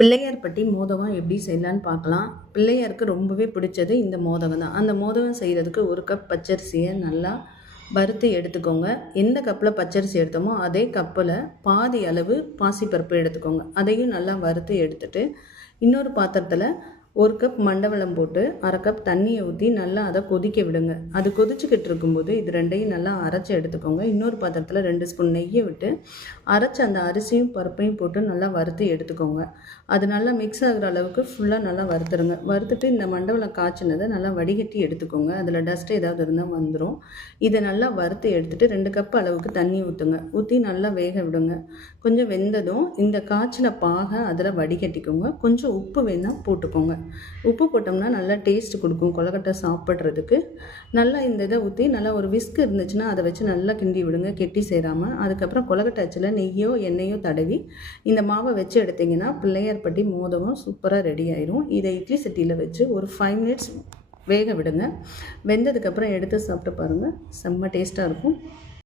பிள்ளையார்பட்டி மோதகம் எப்படி செய்யலான்னு பார்க்கலாம். பிள்ளையாருக்கு ரொம்பவே பிடிச்சது இந்த மோதகம் தான். அந்த மோதகம் செய்கிறதுக்கு ஒரு கப் பச்சரிசியை நல்லா வறுத்து எடுத்துக்கோங்க. எந்த கப்பில் பச்சரிசி எடுத்தோமோ அதே கப்பில் பாதி அளவு பாசிப்பருப்பு எடுத்துக்கோங்க. அதையும் நல்லா வறுத்து எடுத்துட்டு இன்னொரு பாத்திரத்தில் ஒரு கப் மண்டவளம் போட்டு அரை கப் தண்ணியை ஊற்றி நல்லா அதை கொதிக்க விடுங்க. அது கொதிச்சுக்கிட்டு இருக்கும்போது இது ரெண்டையும் நல்லா அரைச்சி எடுத்துக்கோங்க. இன்னொரு பாத்திரத்தில் ரெண்டு ஸ்பூன் நெய்யை விட்டு அரைச்ச அந்த அரிசியும் பருப்பையும் போட்டு நல்லா வறுத்து எடுத்துக்கோங்க. அது நல்லா மிக்ஸ் ஆகுற அளவுக்கு ஃபுல்லாக நல்லா வறுத்துருங்க. வறுத்துட்டு இந்த மண்டவளம் காய்ச்சினதை நல்லா வடிகட்டி எடுத்துக்கோங்க. அதில் டஸ்ட் ஏதாவது இருந்தால் வந்துடும் இதை நல்லா வறுத்து எடுத்துகிட்டு ரெண்டு கப் அளவுக்கு தண்ணி ஊற்றுங்க ஊற்றி நல்லா வேக விடுங்க. கொஞ்சம் வெந்ததும் இந்த காய்ச்சின பாகை அதில் வடிகட்டிக்கோங்க. கொஞ்சம் உப்பு வேணால் போட்டுக்கோங்க. உப்பு போட்டோம்னா நல்லா டேஸ்ட் கொடுக்கும் கொலக்கட்டை சாப்பிட்றதுக்கு. நல்லா இந்த இதை ஊற்றி நல்லா ஒரு விஸ்க் இருந்துச்சுன்னா அதை வச்சு நல்லா கிண்டி விடுங்க கெட்டி சேராமல் அதுக்கப்புறம் கொலக்கட்டை அச்சில் நெய்யோ எண்ணெயோ தடவி இந்த மாவை வச்சு எடுத்திங்கன்னா பிள்ளையார் பட்டி மோதகம் சூப்பராக ரெடி ஆயிரும். இதை இட்லி சட்டியில் வச்சு ஒரு ஃபைவ் மினிட்ஸ் வேக விடுங்க. வெந்ததுக்கப்புறம் எடுத்து சாப்பிட்டு பாருங்கள் செம்ம டேஸ்ட்டாக இருக்கும்.